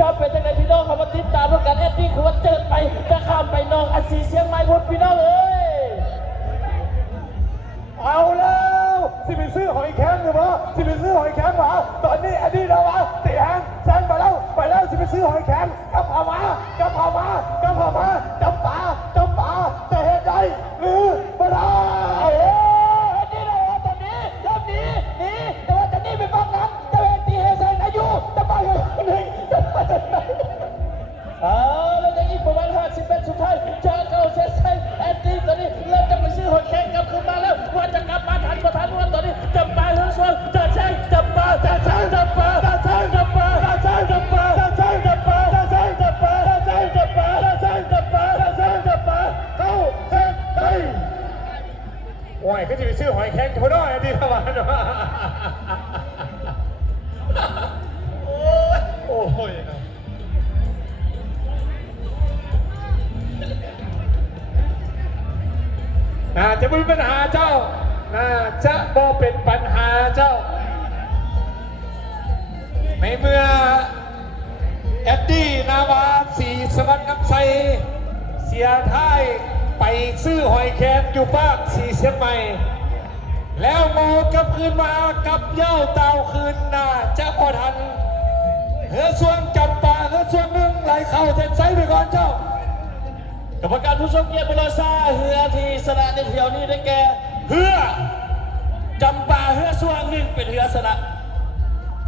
จะเป็นจังไงพี่น้องเขามาติดตามด้วยกันแอดดี้คือว่าเจิดไปจะข้ามไปน้องอาซีเสียงไม้พุทธพี่น้องเอ้ยเอาแล้วสิเป็นซื้อหอยแข็งหรือเปล่าสิเป็นซื้อหอยแข็งหรอตอนนี้อันนี้เราอะตีแหงแซงไปแล้วสิเป็นซื้อหอยแข็งกับผามาจำป่าจะเห็นได้หรือไม่ได้อันนี้เราตอนนี้รอบนี้นี่แต่ว่าจะนี่เป็นฝั่งนั้นจะเป็นตีเฮเซนอายุจะไปอยู่หนึ่งจะไปไหนแล้วจะอีกประมาณ50 เมตรสุดท้ายจะเข้าเซตไซแอนดี้ตอนนี้เริ่มจะไปซื้อหอยแข็งกลับคืนมาแล้วว่าจะกลับมาทันประธานว่าตอนนี้จะไปทั้งส่วนจะแซงจะปาจะแซงจะปาจะแซงจะปาจะแซงจะปาจะแซงจะปาจะแซงจะปาจะแซงจะปาจะแซงจะปาจะแซงจะปาเข้าเซตไซโอ้ยก็จะไปซื้อหอยแข็งเขาด้วยดีประมาณนั้นโอ้ยน่าจะไม่มีปัญหาเจ้าน่าจะบ่เป็นปัญหาเจ้าในเมื่อแอดดี้นาวาสีสวรรค์น้ำใสเสียท้ายไปซื้อหอยแครงอยู่ภาคสีเชียงใหม่แล้วโมกลับคืนมากับเย้าเต่าคืนน่าจะพอทันเฮือส่วนจับป่าเฮือส่วนหนึ่งไหลเข้าเส้นไซไปก่อนเจ้ากรรมการผู้ทรงเกียรติบรอซาเฮือที่สนะในเที่ยวนี้ได้แก่เฮือจำปาเฮือส่วนหนึ่งเป็นเฮือสนะ